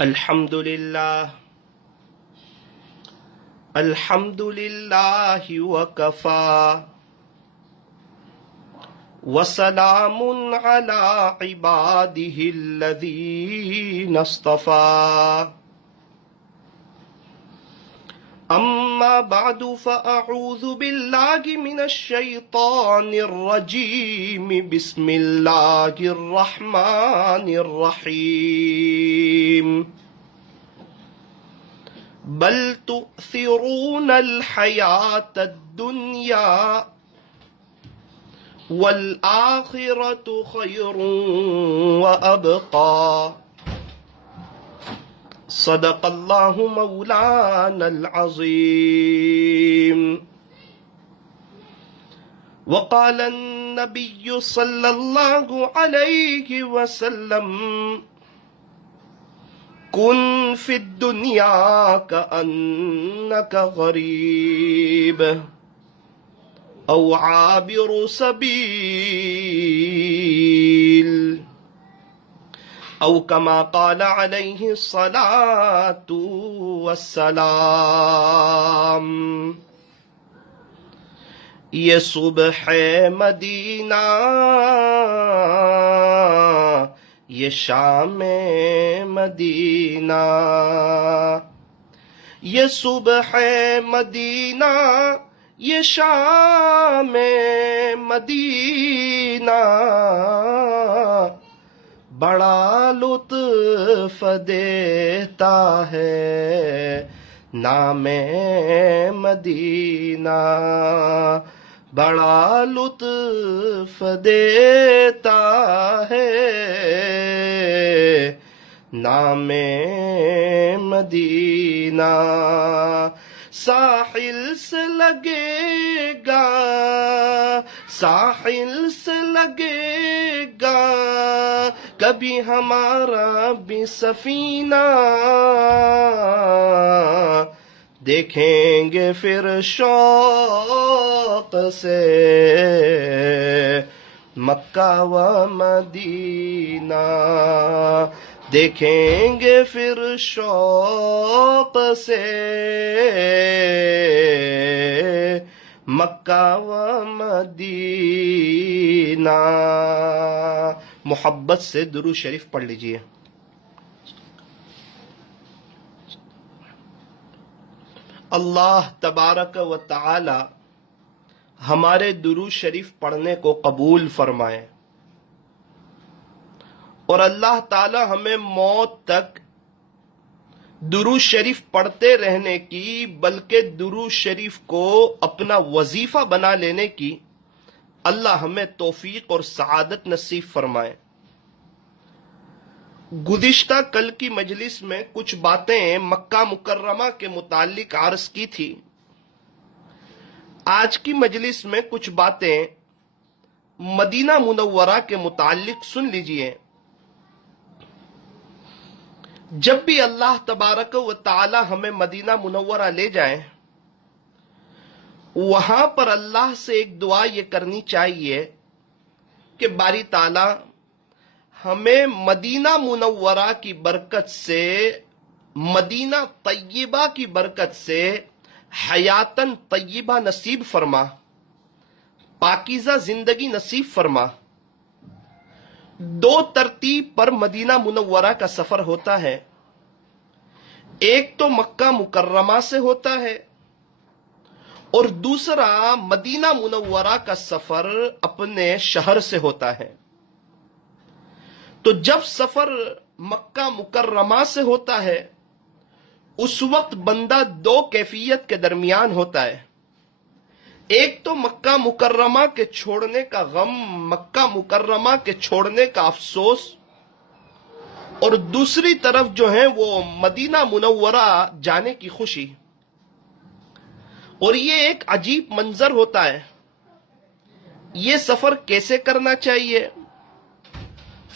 الحمد للہ وکفا وسلام علی عبادہ الذین اصطفى اما بعد فاعوذ باللہ من الشیطان الرجیم بسم اللہ الرحمن الرحیم بل تؤثرون الحیاة الدنیا والآخرة خیر وابقى صدق اللہ مولانا العظیم وقال النبی صلی اللہ علیہ وسلم کن فی الدنیا کأنک غریب او عابر سبیل او کما قال علیہ الصلاة والسلام یہ صبح مدینہ یہ شام مدینہ یہ صبح مدینہ یہ شام مدینہ بڑا لطف دیتا ہے نام مدینہ بڑا لطف دیتا ہے نام مدینہ ساحل سے لگے گا ساحل سے لگے گا کبھی ہمارا بھی سفینہ دیکھیں گے پھر شوق سے مکہ و مدینہ دیکھیں گے پھر شوق سے مکہ و مدینہ. محبت سے درود شریف پڑھ لیجئے. اللہ تبارک و تعالی ہمارے درود شریف پڑھنے کو قبول فرمائے اور اللہ تعالی ہمیں موت تک درود شریف پڑھتے رہنے کی بلکہ درود شریف کو اپنا وظیفہ بنا لینے کی اللہ ہمیں توفیق اور سعادت نصیب فرمائے. گزشتہ کل کی مجلس میں کچھ باتیں مکہ مکرمہ کے متعلق عرض کی تھی. آج کی مجلس میں کچھ باتیں مدینہ منورہ کے متعلق سن لیجئے. جب بھی اللہ تبارک و تعالی ہمیں مدینہ منورہ لے جائیں وہاں پر اللہ سے ایک دعا یہ کرنی چاہیے کہ باری تعالی ہمیں مدینہ منورہ کی برکت سے مدینہ طیبہ کی برکت سے حیاتن طیبہ نصیب فرما، پاکیزہ زندگی نصیب فرما. دو ترتیب پر مدینہ منورہ کا سفر ہوتا ہے. ایک تو مکہ مکرمہ سے ہوتا ہے اور دوسرا مدینہ منورہ کا سفر اپنے شہر سے ہوتا ہے. تو جب سفر مکہ مکرمہ سے ہوتا ہے اس وقت بندہ دو کیفیت کے درمیان ہوتا ہے. ایک تو مکہ مکرمہ کے چھوڑنے کا غم، مکہ مکرمہ کے چھوڑنے کا افسوس، اور دوسری طرف جو ہے وہ مدینہ منورہ جانے کی خوشی. اور یہ ایک عجیب منظر ہوتا ہے. یہ سفر کیسے کرنا چاہیے؟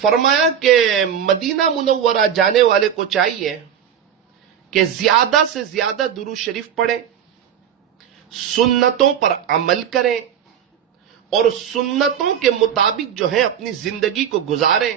فرمایا کہ مدینہ منورہ جانے والے کو چاہیے کہ زیادہ سے زیادہ درود شریف پڑھیں، سنتوں پر عمل کریں اور سنتوں کے مطابق جو ہے اپنی زندگی کو گزاریں.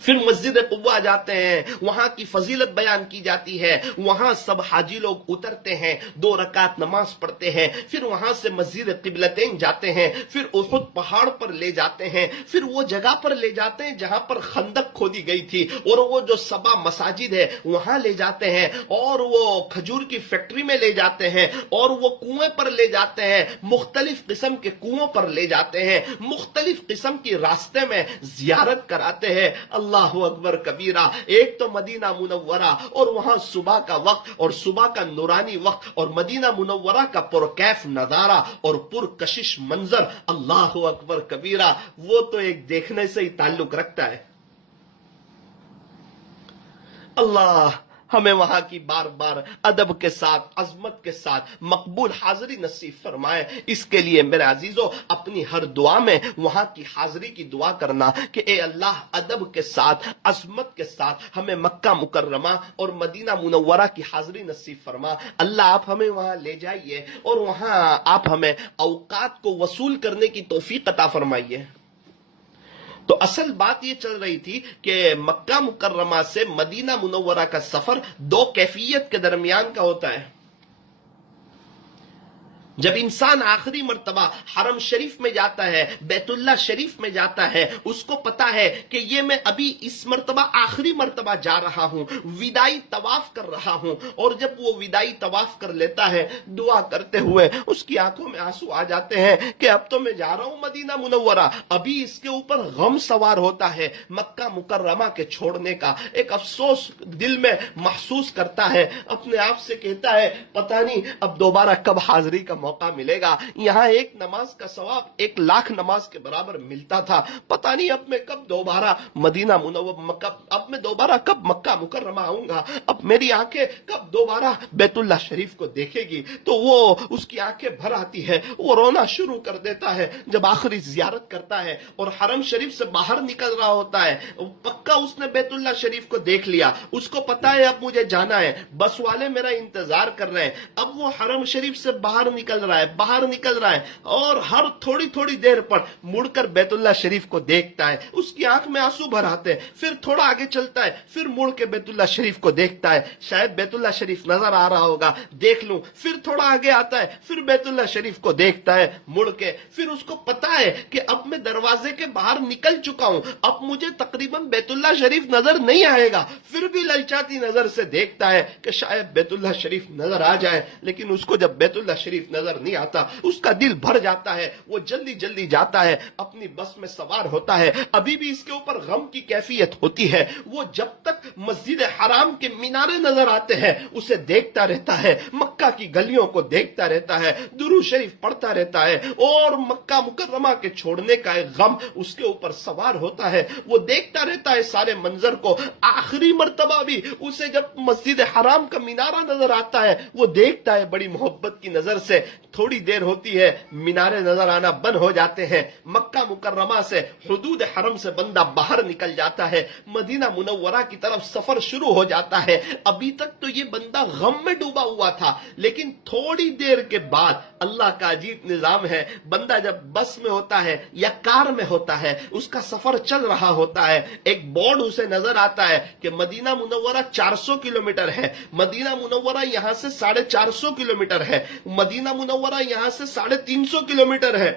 پھر مسجد قباء جاتے ہیں، وہاں کی فضیلت بیان کی جاتی ہے، وہاں سب حاجی لوگ اترتے ہیں، 2 رکعت نماز پڑھتے ہیں، پھر وہاں سے مسجد قبلتین جاتے ہیں، پھر احد پہاڑ پر لے جاتے ہیں، پھر وہ جگہ پر لے جاتے ہیں جہاں پر خندق کھودی گئی تھی، اور وہ جو 7 مساجد ہے وہاں لے جاتے ہیں، اور وہ کھجور کی فیکٹری میں لے جاتے ہیں، اور وہ کنویں پر لے جاتے ہیں، مختلف قسم کے کنووں پر لے جاتے ہیں، مختلف قسم کی راستے میں زیارت کراتے ہیں۔ اللہ اکبر کبیرہ۔ ایک تو مدینہ منورہ اور وہاں صبح کا وقت اور صبح کا نورانی وقت اور مدینہ منورہ کا پرکیف نظارہ اور پرکشش منظر، اللہ اکبر کبیرہ، وہ تو ایک دیکھنے سے ہی تعلق رکھتا ہے۔ اللہ ہمیں وہاں کی بار بار ادب کے ساتھ، عظمت کے ساتھ مقبول حاضری نصیب فرمائے۔ اس کے لیے میرے عزیزو اپنی ہر دعا میں وہاں کی حاضری کی دعا کرنا کہ اے اللہ ادب کے ساتھ، عظمت کے ساتھ ہمیں مکہ مکرمہ اور مدینہ منورہ کی حاضری نصیب فرما۔ اللہ آپ ہمیں وہاں لے جائیے اور وہاں آپ ہمیں اوقات کو وصول کرنے کی توفیق عطا فرمائیے۔ تو اصل بات یہ چل رہی تھی کہ مکہ مکرمہ سے مدینہ منورہ کا سفر 2 کیفیت کے درمیان کا ہوتا ہے۔ جب انسان آخری مرتبہ حرم شریف میں جاتا ہے، بیت اللہ شریف میں جاتا ہے، اس کو پتا ہے کہ یہ میں ابھی اس مرتبہ آخری مرتبہ جا رہا ہوں، وداعی طواف کر رہا ہوں، اور جب وہ وداعی طواف کر لیتا ہے دعا کرتے ہوئے اس کی آنکھوں میں آنسو آ جاتے ہیں کہ اب تو میں جا رہا ہوں مدینہ منورہ۔ ابھی اس کے اوپر غم سوار ہوتا ہے مکہ مکرمہ کے چھوڑنے کا، ایک افسوس دل میں محسوس کرتا ہے، اپنے آپ سے کہتا ہے پتہ نہیں اب دوبارہ کب حاضری کا موقع ملے گا۔ یہاں ایک نماز کا ثواب 1,00,000 نماز کے برابر ملتا تھا، پتہ نہیں اب میں کب دوبارہ مدینہ منورہ، اب میں دوبارہ کب مکہ مکرمہ آؤں گا، اب میری آنکھیں کب دوبارہ بیت اللہ شریف کو دیکھے گی۔ تو وہ اس کی آنکھیں بھر آتی ہے، وہ رونا شروع کر دیتا ہے جب آخری زیارت کرتا ہے اور حرم شریف سے باہر نکل رہا ہوتا ہے۔ پکا اس نے بیت اللہ شریف کو دیکھ لیا، اس کو پتا ہے اب مجھے جانا ہے، بس والے میرا انتظار کر رہے ہیں۔ اب وہ حرم شریف سے باہر نکل رہا ہے اور ہر تھوڑی تھوڑی دیر پر مڑ کر بیت اللہ شریف کو دیکھتا ہے، اس کی آنکھ میں آنسو بھر آتے ہیں، پھر تھوڑا آگے چلتا ہے، پھر مڑ کے بیت اللہ شریف کو دیکھتا ہے، شاید بیت اللہ شریف نظر آ رہا ہوگا، دیکھ لوں، پھر تھوڑا آگے آتا ہے، پھر بیت اللہ شریف کو دیکھتا ہے مڑ کے، پھر اس کو پتا ہے کہ اب میں دروازے کے باہر نکل چکا ہوں، اب مجھے تقریباً بیت اللہ شریف نظر نہیں آئے گا، پھر بھی للچاتی نظر سے دیکھتا ہے کہ شاید بیت اللہ شریف نظر آ جائے، لیکن اس کو جب بیت اللہ شریف نظر نہیں آتا اس کا دل بھر جاتا ہے، وہ جلدی جلدی جاتا ہے، اپنی بس میں سوار ہوتا ہے، ابھی بھی اس کے اوپر غم کی کیفیت ہوتی ہے، وہ جب تک مسجد حرام کے مینارے نظر آتے ہیں اسے دیکھتا رہتا ہے، مکہ کی گلیوں کو دیکھتا رہتا ہے، درود شریف پڑھتا رہتا ہے، اور مکہ مکرمہ کے چھوڑنے کا ایک غم اس کے اوپر سوار ہوتا ہے، وہ دیکھتا رہتا ہے سارے منظر کو۔ آخری مرتبہ بھی اسے جب مسجد حرام کا مینارہ نظر آتا ہے وہ دیکھتا ہے بڑی محبت کی نظر سے، تھوڑی دیر ہوتی ہے مینارے نظر آنا بند ہو جاتے ہیں، مکہ مکرمہ سے حدود حرم سے بندہ باہر نکل جاتا ہے، مدینہ منورہ کی طرف سفر شروع ہو جاتا ہے۔ ابھی تک تو یہ بندہ غم میں ڈوبا ہوا تھا، لیکن تھوڑی دیر کے بعد اللہ کا عجیب نظام ہے، بندہ جب بس میں ہوتا ہے یا کار میں ہوتا ہے، اس کا سفر چل رہا ہوتا ہے، ایک بورڈ اسے نظر آتا ہے کہ مدینہ منورہ 400 کلومیٹر ہے، مدینہ منورہ یہاں سے 450 کلومیٹر ہے، مدینہ منورہ یہاں سے 350 کلومیٹر ہے۔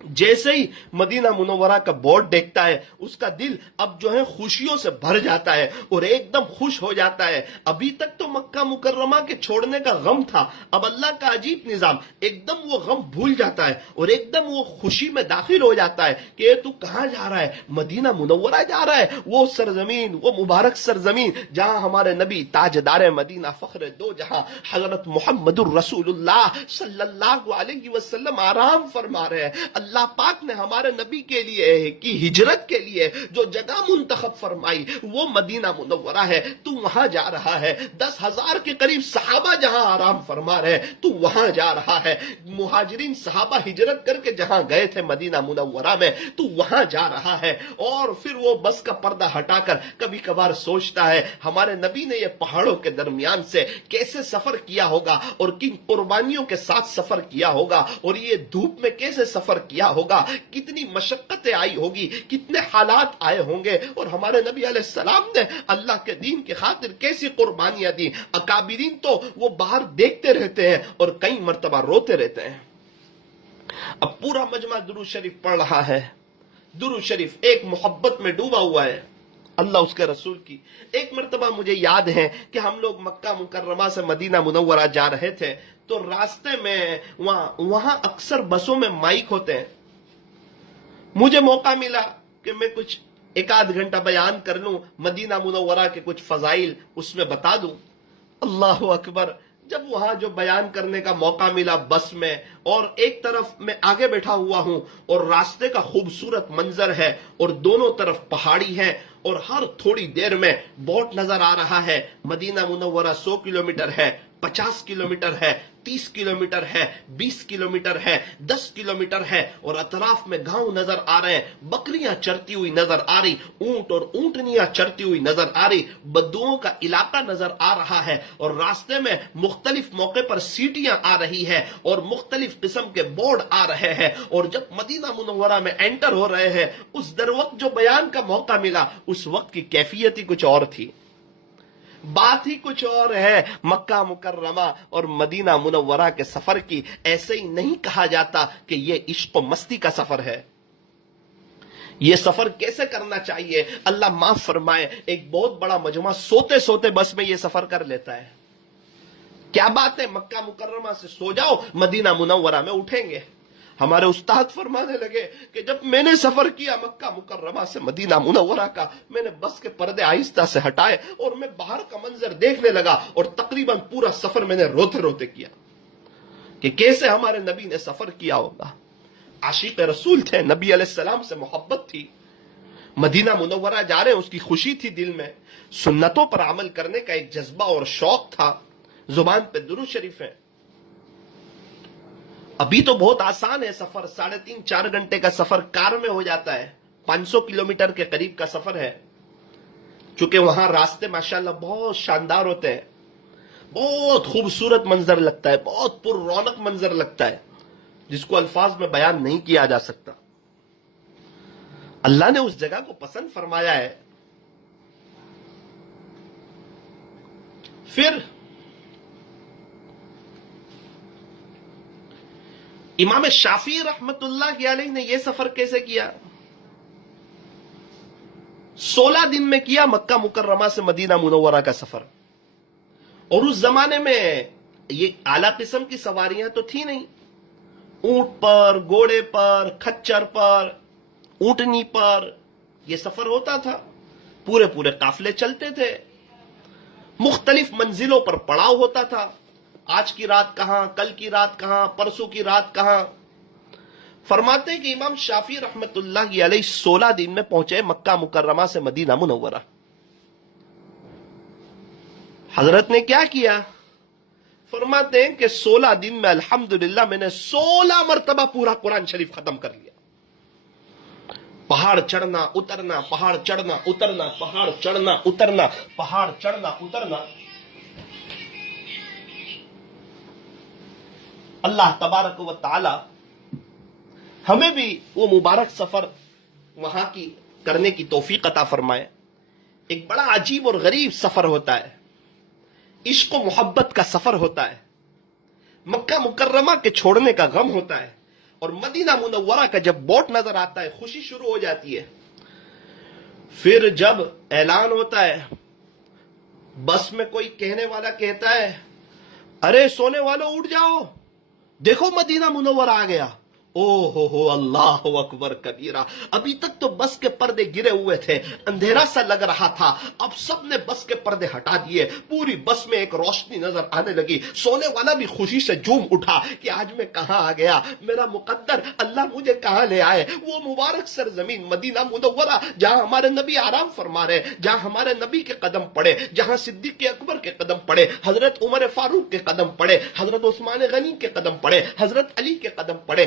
جیسے ہی مدینہ منورہ کا بورڈ دیکھتا ہے اس کا دل اب جو ہے خوشیوں سے بھر جاتا ہے اور ایک دم خوش ہو جاتا ہے۔ ابھی تک تو مکہ مکرمہ کے چھوڑنے کا غم تھا، اب اللہ کا عجیب نظام، ایک دم وہ غم بھول جاتا ہے اور ایک دم وہ خوشی میں داخل ہو جاتا ہے کہ تو کہاں جا رہا ہے؟ مدینہ منورہ جا رہا ہے، وہ سرزمین، وہ مبارک سرزمین جہاں ہمارے نبی تاجدار مدینہ فخر دو جہاں حضرت محمد الرسول اللہ صلی اللہ علیہ وسلم آرام فرما رہے ہیں۔ اللہ پاک نے ہمارے نبی کے لیے کی ہجرت کے لیے جو جگہ منتخب فرمائی وہ مدینہ منورہ ہے، تو وہاں جا رہا ہے۔ 10,000 کے قریب صحابہ جہاں آرام فرما رہے ہیں تو وہاں جا رہا ہے۔ مہاجرین صحابہ ہجرت کر کے جہاں گئے تھے مدینہ منورہ میں تو وہاں جا رہا ہے۔ اور پھر وہ بس کا پردہ ہٹا کر کبھی کبھار سوچتا ہے ہمارے نبی نے یہ پہاڑوں کے درمیان سے کیسے سفر کیا ہوگا اور کن قربانیوں کے ساتھ سفر کیا ہوگا اور یہ دھوپ میں کیسے سفر کیا کیا ہوگا, کتنی مشقتیں آئی ہوگی, کتنے حالات آئے ہوں گے, اور ہمارے نبی علیہ السلام نے اللہ کے دین کی خاطر کیسی قربانیاں دی. اکابرین تو وہ باہر دیکھتے رہتے ہیں اور کئی مرتبہ روتے رہتے ہیں. اب پورا مجمع درود شریف پڑھ رہا ہے. درود شریف ایک محبت میں ڈوبا ہوا ہے, اللہ اس کے رسول کی. ایک مرتبہ مجھے یاد ہے کہ ہم لوگ مکہ مکرمہ سے مدینہ منورہ جا رہے تھے, تو راستے میں وہاں اکثر بسوں میں مائک ہوتے ہیں. مجھے موقع ملا کہ میں کچھ ایک آدھ گھنٹہ بیان کر لوں, مدینہ منورہ کے کچھ فضائل اس میں بتا دوں. اللہ اکبر, جب وہاں جو بیان کرنے کا موقع ملا بس میں, اور ایک طرف میں آگے بیٹھا ہوا ہوں اور راستے کا خوبصورت منظر ہے اور دونوں طرف پہاڑی ہے, اور ہر تھوڑی دیر میں بوٹ نظر آ رہا ہے. مدینہ منورہ 100 کلومیٹر ہے, 50 کلومیٹر ہے, 30 کلومیٹر ہے, 20 کلومیٹر ہے, 10 کلومیٹر ہے, اور اطراف میں گاؤں نظر آ رہے ہیں, بکریاں چرتی ہوئی نظر آ رہی, اونٹ اور اونٹنیاں چرتی ہوئی نظر آ رہی, بدوؤں کا علاقہ نظر آ رہا ہے, اور راستے میں مختلف موقع پر سیٹیاں آ رہی ہے اور مختلف قسم کے بورڈ آ رہے ہیں. اور جب مدینہ منورہ میں انٹر ہو رہے ہیں, اس در وقت جو بیان کا موقع ملا, اس وقت کی کیفیت ہی کچھ اور تھی, بات ہی کچھ اور ہے. مکہ مکرمہ اور مدینہ منورہ کے سفر کی ایسے ہی نہیں کہا جاتا کہ یہ عشق و مستی کا سفر ہے. یہ سفر کیسے کرنا چاہیے, اللہ معاف فرمائے, ایک بہت بڑا مجمع سوتے سوتے بس میں یہ سفر کر لیتا ہے. کیا بات ہے, مکہ مکرمہ سے سو جاؤ, مدینہ منورہ میں اٹھیں گے. ہمارے استاد فرمانے لگے کہ جب میں نے سفر کیا مکہ مکرمہ سے مدینہ منورہ کا, میں نے بس کے پردے آہستہ سے ہٹائے اور میں باہر کا منظر دیکھنے لگا, اور تقریباً پورا سفر میں نے روتے روتے کیا کہ کیسے ہمارے نبی نے سفر کیا ہوگا. عاشق رسول تھے, نبی علیہ السلام سے محبت تھی, مدینہ منورہ جا رہے ہیں, اس کی خوشی تھی دل میں, سنتوں پر عمل کرنے کا ایک جذبہ اور شوق تھا, زبان پہ درود شریف ہے. ابھی تو بہت آسان ہے سفر, 3.5-4 گھنٹے کا سفر کار میں ہو جاتا ہے, 500 کلومیٹر کے قریب کا سفر ہے. چونکہ وہاں راستے ماشاءاللہ بہت شاندار ہوتے ہیں, بہت خوبصورت منظر لگتا ہے, بہت پر رونق منظر لگتا ہے, جس کو الفاظ میں بیان نہیں کیا جا سکتا. اللہ نے اس جگہ کو پسند فرمایا ہے. پھر امام شافعی رحمت اللہ علیہ نے یہ سفر کیسے کیا, 16 دن میں کیا مکہ مکرمہ سے مدینہ منورہ کا سفر. اور اس زمانے میں یہ اعلیٰ قسم کی سواریاں تو تھی نہیں, اونٹ پر, گھوڑے پر, کھچر پر, اونٹنی پر یہ سفر ہوتا تھا. پورے پورے قافلے چلتے تھے, مختلف منزلوں پر پڑاؤ ہوتا تھا. آج کی رات کہاں, کل کی رات کہاں, پرسوں کی رات کہاں. فرماتے ہیں کہ امام شافعی رحمت اللہ علیہ 16 دن میں پہنچے مکہ مکرمہ سے مدینہ منورہ. حضرت نے کیا کیا, فرماتے ہیں کہ 16 دن میں الحمدللہ میں نے 16 مرتبہ پورا قرآن شریف ختم کر لیا. پہاڑ چڑھنا اترنا, پہاڑ چڑھنا اترنا, پہاڑ چڑھنا اترنا, پہاڑ چڑھنا اترنا. اللہ تبارک و تعالی ہمیں بھی وہ مبارک سفر وہاں کی کرنے کی توفیق عطا فرمائے. ایک بڑا عجیب اور غریب سفر ہوتا ہے, عشق و محبت کا سفر ہوتا ہے. مکہ مکرمہ کے چھوڑنے کا غم ہوتا ہے, اور مدینہ منورہ کا جب بوٹ نظر آتا ہے خوشی شروع ہو جاتی ہے. پھر جب اعلان ہوتا ہے, بس میں کوئی کہنے والا کہتا ہے, ارے سونے والوں اٹھ جاؤ, دیکھو مدینہ منورہ آ گیا. او ہو اللہ اکبر کبیرہ. ابھی تک تو بس کے پردے گرے ہوئے تھے, اندھیرا سا لگ رہا تھا, اب سب نے بس کے پردے ہٹا دیے, پوری بس میں ایک روشنی نظر آنے لگی. سونے والا بھی خوشی سے جھوم اٹھا کہ آج میں کہاں آ گیا, میرا مقدر اللہ مجھے کہاں لے آئے. وہ مبارک سرزمین مدینہ منورہ جہاں ہمارے نبی آرام فرما رہے, جہاں ہمارے نبی کے قدم پڑے, جہاں صدیق اکبر کے قدم پڑے, حضرت عمر فاروق کے قدم پڑے, حضرت عثمان غنی کے قدم پڑے, حضرت علی کے قدم پڑے,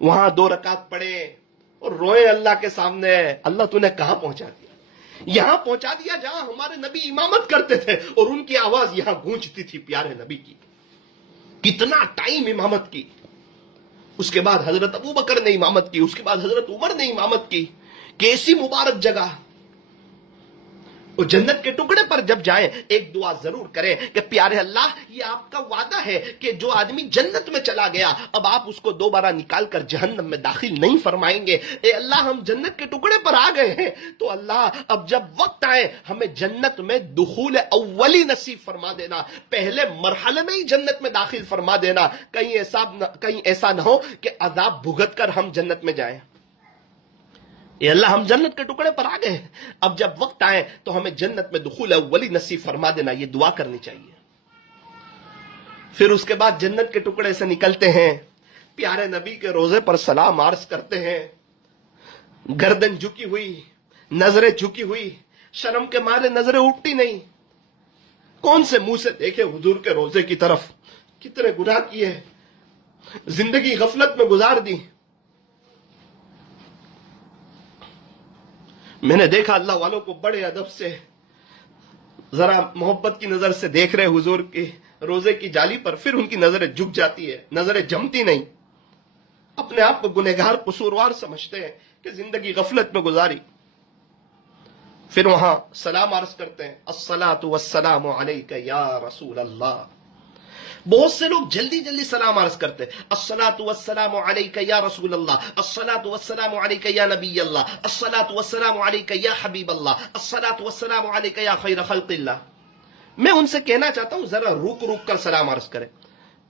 وہاں 2 رکعت پڑھے اور روئے اللہ کے سامنے، اللہ تو نے کہاں پہنچا دیا؟ یہاں پہنچا دیا جہاں ہمارے نبی امامت کرتے تھے اور ان کی آواز یہاں گونجتی تھی پیارے نبی کی. کتنا ٹائم امامت کی. اس کے بعد حضرت ابو بکر نے امامت کی، اس کے بعد حضرت عمر نے امامت کی. کیسی مبارک جگہ. اور جنت کے ٹکڑے پر جب جائیں ایک دعا ضرور کریں کہ پیارے اللہ یہ آپ کا وعدہ ہے کہ جو آدمی جنت میں چلا گیا اب آپ اس کو دوبارہ نکال کر جہنم میں داخل نہیں فرمائیں گے. اے اللہ ہم جنت کے ٹکڑے پر آ گئے ہیں تو اللہ اب جب وقت آئے ہمیں جنت میں دخول اولی نصیب فرما دینا، پہلے مرحلے میں ہی جنت میں داخل فرما دینا. کہیں ایسا نہ ہو کہ عذاب بھگت کر ہم جنت میں جائیں. اے اللہ ہم جنت کے ٹکڑے پر آ گئے، اب جب وقت آئے تو ہمیں جنت میں دخول اولی نصیب فرما دینا. یہ دعا کرنی چاہیے. پھر اس کے بعد جنت کے ٹکڑے سے نکلتے ہیں، پیارے نبی کے روزے پر سلام عرض کرتے ہیں، گردن جھکی ہوئی، نظریں جھکی ہوئی، شرم کے مارے نظریں اٹھتی نہیں. کون سے منہ سے دیکھے حضور کے روزے کی طرف؟ کتنے گناہ کیے، زندگی غفلت میں گزار دی. میں نے دیکھا اللہ والوں کو بڑے ادب سے ذرا محبت کی نظر سے دیکھ رہے حضور کے روزے کی جالی پر، پھر ان کی نظریں جھک جاتی ہے، نظریں جمتی نہیں. اپنے آپ کو گنہگار قصوروار سمجھتے ہیں کہ زندگی غفلت میں گزاری. پھر وہاں سلام عرض کرتے ہیں، الصلاۃ والسلام علیک یا رسول اللہ. بہت سے لوگ جلدی جلدی سلام عرض کرتے ہیں، الصلاۃ والسلام علیک یا رسول اللہ، الصلاۃ والسلام علیک یا نبی اللہ، الصلاۃ والسلام علیک یا حبیب اللہ، الصلاۃ والسلام علیک یا خیر خلق اللہ. میں ان سے کہنا چاہتا ہوں ذرا رک رک کر سلام عرض کریں.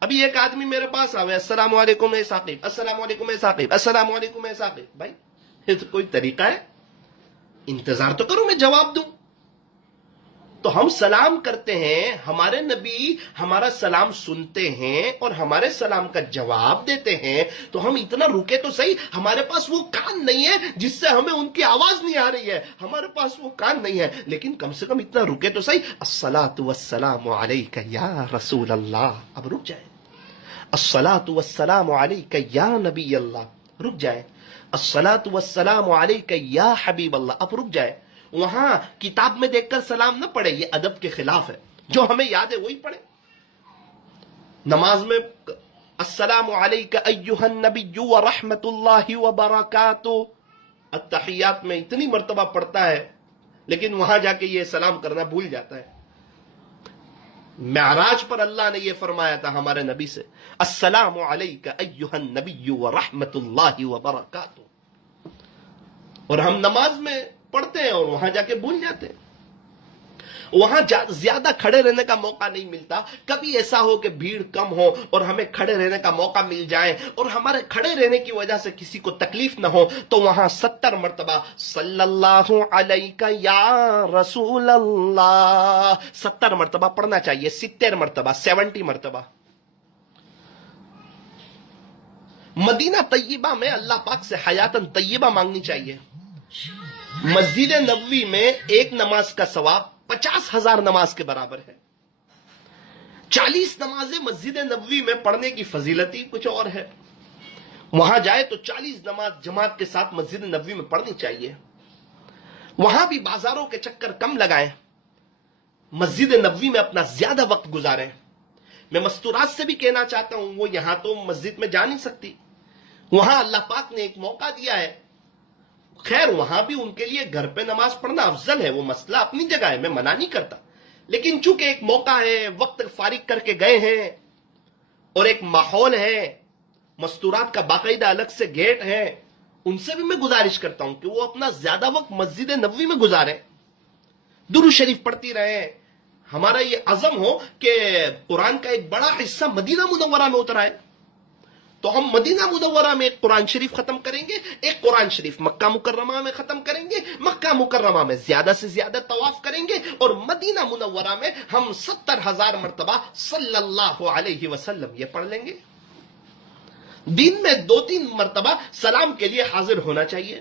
ابھی ایک آدمی میرے پاس آوے، السلام علیکم اے ثاقب، السلام علیکم اے ثاقب، السلام علیکم اے ثاقب. بھائی یہ تو کوئی طریقہ ہے؟ انتظار تو کرو میں جواب دوں. تو ہم سلام کرتے ہیں، ہمارے نبی ہمارا سلام سنتے ہیں اور ہمارے سلام کا جواب دیتے ہیں، تو ہم اتنا رکے تو صحیح. ہمارے پاس وہ کان نہیں ہے جس سے ہمیں ان کی آواز نہیں آ رہی ہے، ہمارے پاس وہ کان نہیں ہے، لیکن کم سے کم اتنا رکے تو صحیح. الصلاۃ والسلام علیک یا رسول اللہ. اب رک جائیں. الصلاۃ والسلام علیک یا نبی اللہ. رک جائیں. الصلاۃ والسلام علیک یا حبیب اللہ. اب رک جائیں. وہاں کتاب میں دیکھ کر سلام نہ پڑھے، یہ ادب کے خلاف ہے. جو ہمیں یاد ہے وہی پڑھے. نماز میں السلام علیک ایھا النبی ورحمۃ اللہ وبرکاتہ التحیات میں اتنی مرتبہ پڑھتا ہے، لیکن وہاں جا کے یہ سلام کرنا بھول جاتا ہے. معراج پر اللہ نے یہ فرمایا تھا ہمارے نبی سے، السلام علیک ایھا النبی ورحمۃ اللہ وبرکاتہ. اور ہم نماز میں پڑھتے ہیں اور وہاں جا کے بھول جاتے ہیں. وہاں زیادہ کھڑے رہنے کا موقع نہیں ملتا. کبھی ایسا ہو کہ بھیڑ کم ہو اور ہمیں کھڑے رہنے کا موقع مل جائے اور ہمارے کھڑے رہنے کی وجہ سے کسی کو تکلیف نہ ہو، تو وہاں 70 مرتبہ صلی اللہ علیہ یا رسول اللہ 70 مرتبہ پڑھنا چاہیے. 70 مرتبہ، 70 مرتبہ. مدینہ طیبہ میں اللہ پاک سے حیاتن طیبہ مانگنی چاہیے. مسجد نبوی میں ایک نماز کا ثواب 50,000 نماز کے برابر ہے. 40 نمازیں مسجد نبوی میں پڑھنے کی فضیلت ہی کچھ اور ہے. وہاں جائے تو 40 نماز جماعت کے ساتھ مسجد نبوی میں پڑھنی چاہیے. وہاں بھی بازاروں کے چکر کم لگائیں، مسجد نبوی میں اپنا زیادہ وقت گزاریں. میں مستورات سے بھی کہنا چاہتا ہوں، وہ یہاں تو مسجد میں جا نہیں سکتی، وہاں اللہ پاک نے ایک موقع دیا ہے. خیر وہاں بھی ان کے لیے گھر پہ نماز پڑھنا افضل ہے، وہ مسئلہ اپنی جگہ ہے، میں منع نہیں کرتا. لیکن چونکہ ایک موقع ہے، وقت فارغ کر کے گئے ہیں اور ایک ماحول ہے، مستورات کا باقاعدہ الگ سے گیٹ ہے، ان سے بھی میں گزارش کرتا ہوں کہ وہ اپنا زیادہ وقت مسجد نبوی میں گزاریں، درود شریف پڑھتی رہیں. ہمارا یہ عزم ہو کہ قرآن کا ایک بڑا حصہ مدینہ منورہ میں اترا ہے، تو ہم مدینہ منورہ میں ایک قرآن شریف ختم کریں گے، ایک قرآن شریف مکہ مکرمہ میں ختم کریں گے، مکہ مکرمہ میں زیادہ سے زیادہ طواف کریں گے، اور مدینہ منورہ میں ہم 70,000 مرتبہ صلی اللہ علیہ وسلم یہ پڑھ لیں گے. دن میں 2-3 مرتبہ سلام کے لیے حاضر ہونا چاہیے.